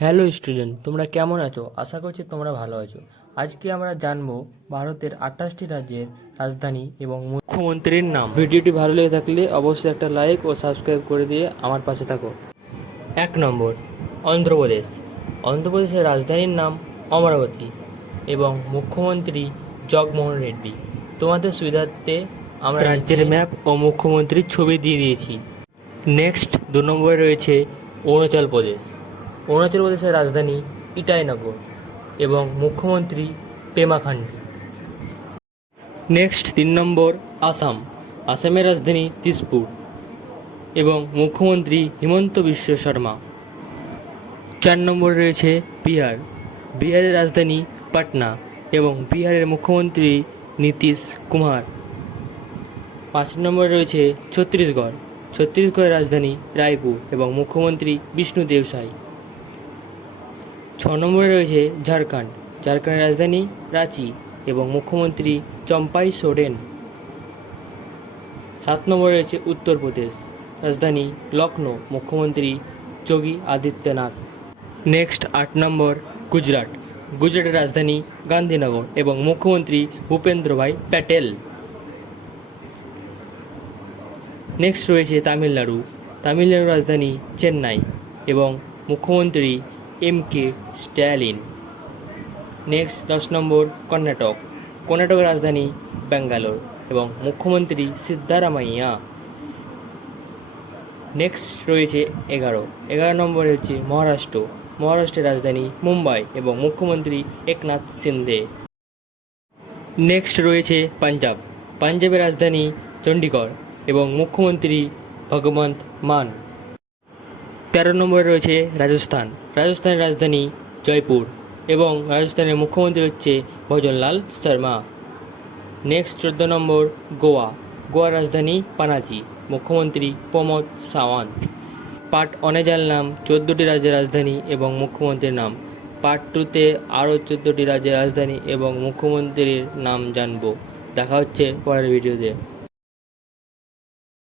Hello student, তোমরা কেমন আছো? আশা করছি তোমরা ভালো আছো। আজকে আমরা জানবো ভারতের 28টি রাজ্যের রাজধানী এবং মুখ্যমন্ত্রীর নাম। ভিডিওটি ভালো লেগে থাকলে অবশ্যই একটা লাইক ও সাবস্ক্রাইব করে দিয়ে আমার পাশে থাকো। 1 নম্বর, অন্ধ্রপ্রদেশ। অন্ধ্রপ্রদেশের রাজধানীর নাম অমরাবতী এবং মুখ্যমন্ত্রী জগমোহন রেড্ডি। তোমাদের সুবিধার্থে আমরা রাজ্যের ম্যাপ ও মুখ্যমন্ত্রীর ছবি দিয়ে দিয়েছি। নেক্সট 2 নম্বরে রয়েছে অরুণাচল প্রদেশ। অরুণাচল প্রদেশের রাজধানী ইটানগর এবং মুখ্যমন্ত্রী পেমা খান্ডু। নেক্সট 3 নম্বর, আসাম। আসামের রাজধানী দিসপুর এবং মুখ্যমন্ত্রী হিমন্ত বিশ্ব শর্মা। 4 নম্বরে রয়েছে বিহার। বিহারের রাজধানী পাটনা এবং বিহারের মুখ্যমন্ত্রী নীতিশ কুমার। 5 নম্বরে রয়েছে ছত্তিশগড়। ছত্তিশগড়ের রাজধানী রায়পুর এবং মুখ্যমন্ত্রী বিষ্ণুদেব সাই। 6 নম্বরে রয়েছে ঝাড়খণ্ড। ঝাড়খণ্ডের রাজধানী রাঁচি এবং মুখ্যমন্ত্রী চম্পাই সোরেন। 7 নম্বরে রয়েছে উত্তরপ্রদেশ। রাজধানী লখনৌ, মুখ্যমন্ত্রী যোগী আদিত্যনাথ। নেক্সট 8 নম্বর, গুজরাট। গুজরাটের রাজধানী গান্ধীনগর এবং মুখ্যমন্ত্রী ভূপেন্দ্রভাই প্যাটেল। নেক্সট রয়েছে তামিলনাড়ু। তামিলনাড়ুর রাজধানী চেন্নাই এবং মুখ্যমন্ত্রী এম.কে. স্ট্যালিন। নেক্সট 10 নম্বর, কর্ণাটক। কর্ণাটকের রাজধানী ব্যাঙ্গালোর এবং মুখ্যমন্ত্রী সিদ্ধারামাইয়া। নেক্সট রয়েছে 11 নম্বরে হচ্ছে মহারাষ্ট্র। মহারাষ্ট্রের রাজধানী মুম্বাই এবং মুখ্যমন্ত্রী একনাথ শিন্দে। নেক্সট রয়েছে পাঞ্জাব। পাঞ্জাবের রাজধানী চণ্ডীগড় এবং মুখ্যমন্ত্রী ভগবন্ত মান। 13 নম্বরে রয়েছে রাজস্থান। রাজস্থানের রাজধানী জয়পুর এবং রাজস্থানের মুখ্যমন্ত্রী হচ্ছে ভজনলাল শর্মা। নেক্সট 14 নম্বর, গোয়া। গোয়ার রাজধানী পানাজি, মুখ্যমন্ত্রী প্রমোদ সাওয়ান্ত। পার্ট 1-এ জানলাম 14টি রাজ্যের রাজধানী এবং মুখ্যমন্ত্রীর নাম। পার্ট 2-তে আরও 14টি রাজ্যের রাজধানী এবং মুখ্যমন্ত্রীর নাম জানবো। দেখা হচ্ছে পরের ভিডিওতে।